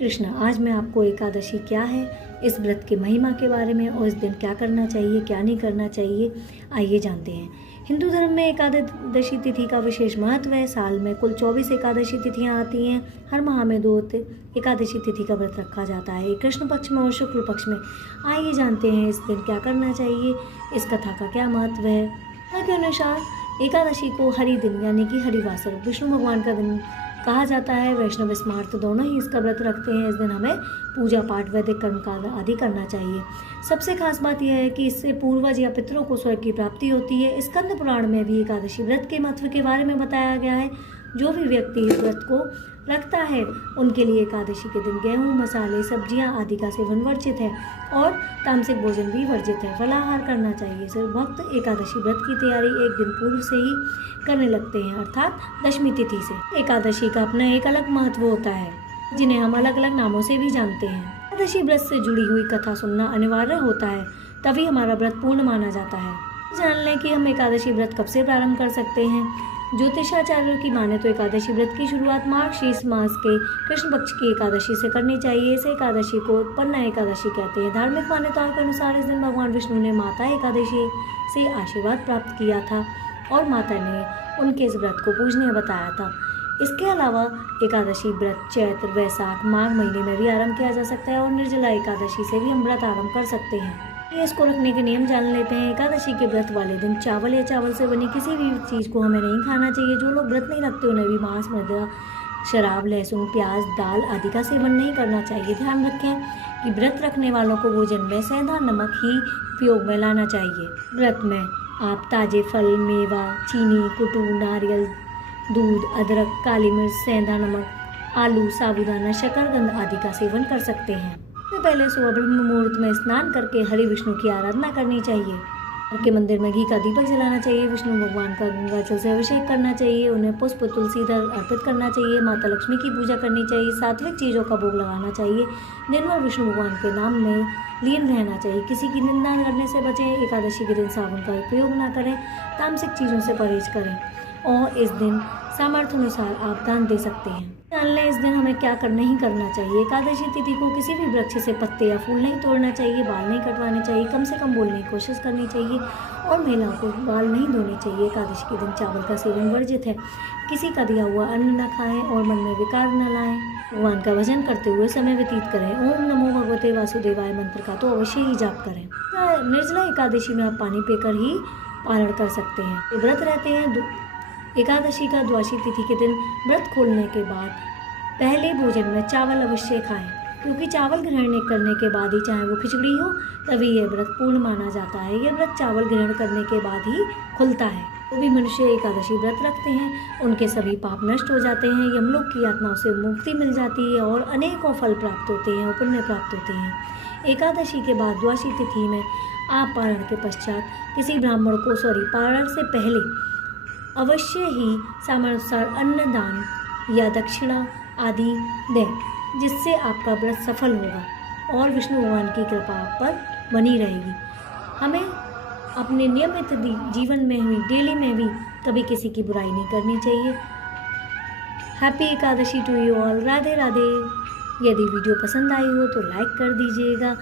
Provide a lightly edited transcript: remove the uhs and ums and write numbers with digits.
कृष्ण, आज मैं आपको एकादशी क्या है, इस व्रत की महिमा के बारे में और इस दिन क्या करना चाहिए क्या नहीं करना चाहिए, आइए जानते हैं। हिंदू धर्म में एकादशी तिथि का विशेष महत्व है। साल में कुल 24 एकादशी तिथियां आती हैं। हर माह में 2 एकादशी तिथि का व्रत रखा जाता है, कृष्ण पक्ष में और शुक्ल पक्ष में। आइए जानते हैं इस दिन क्या करना चाहिए, इस कथा का क्या महत्व है। कथा के अनुसार एकादशी को हरि दिन यानी कि हरिवासर विष्णु भगवान का दिन कहा जाता है। वैष्णव स्मार्त दोनों ही इसका व्रत रखते हैं। इस दिन हमें पूजा पाठ वैदिक कर्मकांड आदि करना चाहिए। सबसे खास बात यह है कि इससे पूर्वज या पितरों को स्वर्ग की प्राप्ति होती है। स्कंद पुराण में भी एकादशी व्रत के महत्व के बारे में बताया गया है। जो भी व्यक्ति इस व्रत को रखता है उनके लिए एकादशी के दिन गेहूं, मसाले, सब्जियां आदि का सेवन वर्जित है और तामसिक भोजन भी वर्जित है। फलाहार करना चाहिए। सिर्फ भक्त एकादशी व्रत की तैयारी एक दिन पूर्व से ही करने लगते हैं, अर्थात दशमी तिथि से। एकादशी का अपना एक अलग महत्व होता है, जिन्हें हम अलग अलग नामों से भी जानते हैं। एकादशी व्रत से जुड़ी हुई कथा सुनना अनिवार्य होता है, तभी हमारा व्रत पूर्ण माना जाता है। जान लें कि हम एकादशी व्रत कब से प्रारंभ कर सकते हैं। ज्योतिषाचार्यों की माने तो एकादशी व्रत की शुरुआत मार्गशीर्ष मास के कृष्ण पक्ष की एकादशी से करनी चाहिए। इस एकादशी को उत्पन्न एकादशी कहते हैं। धार्मिक मान्यताओं के अनुसार इस दिन भगवान विष्णु ने माता एकादशी से आशीर्वाद प्राप्त किया था और माता ने उनके इस व्रत को पूजनीय बताया था। इसके अलावा एकादशी व्रत चैत्र, वैशाख, माघ महीने में भी आरंभ किया जा सकता है और निर्जला एकादशी से भी हम व्रत आरंभ कर सकते हैं। इसको रखने के नियम जान लेते हैं। एकादशी के व्रत वाले दिन चावल या चावल से बनी किसी भी चीज़ को हमें नहीं खाना चाहिए। जो लोग व्रत नहीं रखते उन्हें भी मांस, मदिरा, शराब, लहसुन, प्याज, दाल आदि का सेवन नहीं करना चाहिए। ध्यान रखें कि व्रत रखने वालों को भोजन में सेंधा नमक ही उपयोग में लाना चाहिए। व्रत में आप ताजे फल, मेवा, चीनी, कुटू, नारियल, दूध, अदरक, काली मिर्च, सेंधा नमक, आलू, साबूदाना, शकरकंद आदि का सेवन कर सकते हैं। सबसे पहले सुबह ब्रह्म मुहूर्त में स्नान करके हरि विष्णु की आराधना करनी चाहिए। घर के मंदिर में घी का दीपक जलाना चाहिए। विष्णु भगवान का गंगा जल से अभिषेक करना चाहिए। उन्हें पुष्प, तुलसी दल अर्पित करना चाहिए। माता लक्ष्मी की पूजा करनी चाहिए। सात्विक चीज़ों का भोग लगाना चाहिए। दिन भर विष्णु भगवान के नाम में लीन रहना चाहिए। किसी की निंदा करने से बचें। एकादशी के दिन साबुन का उपयोग न करें। तामसिक चीज़ों से परहेज करें और इस दिन सामर्थ्य अनुसार आप दान दे सकते हैं। जान लें इस दिन हमें क्या नहीं करना चाहिए। एकादशी तिथि को किसी भी वृक्ष से पत्ते या फूल नहीं तोड़ना चाहिए। बाल नहीं कटवाने चाहिए। कम से कम बोलने की कोशिश करनी चाहिए और महिलाओं को बाल नहीं धोने चाहिए। एकादशी के दिन चावल का सेवन वर्जित है। किसी का दिया हुआ अन्न न खाएं और मन में विकार न लाएं। भगवान का भजन करते हुए समय व्यतीत करें। ओम नमो भगवते वासुदेवाय मंत्र का तो अवश्य ही जाप करें। निर्जला एकादशी में आप पानी पीकर ही पारण कर सकते हैं। तो व्रत रहते हैं एकादशी का द्वादशी तिथि के दिन व्रत खोलने के बाद पहले भोजन में चावल अवश्य खाएं, क्योंकि चावल ग्रहण करने के बाद ही, चाहे वो खिचड़ी हो, तभी यह व्रत पूर्ण माना जाता है। यह व्रत चावल ग्रहण करने के बाद ही खुलता है। जो भी मनुष्य एकादशी व्रत रखते हैं उनके सभी पाप नष्ट हो जाते हैं। यमलोक की यातनाओं से मुक्ति मिल जाती है और अनेकों फल प्राप्त होते हैं और पुण्य प्राप्त होते हैं। एकादशी के बाद द्वादशी तिथि में आप पारण के पश्चात किसी ब्राह्मण को पारण से पहले अवश्य ही सामर्थ्यानुसार अन्नदान या दक्षिणा आदि दें, जिससे आपका व्रत सफल होगा और विष्णु भगवान की कृपा आप पर बनी रहेगी। हमें अपने नियमित जीवन में भी, डेली में भी कभी किसी की बुराई नहीं करनी चाहिए। Happy Ekadashi to you all. Radhe Radhe. यदि वीडियो पसंद आई हो तो लाइक कर दीजिएगा।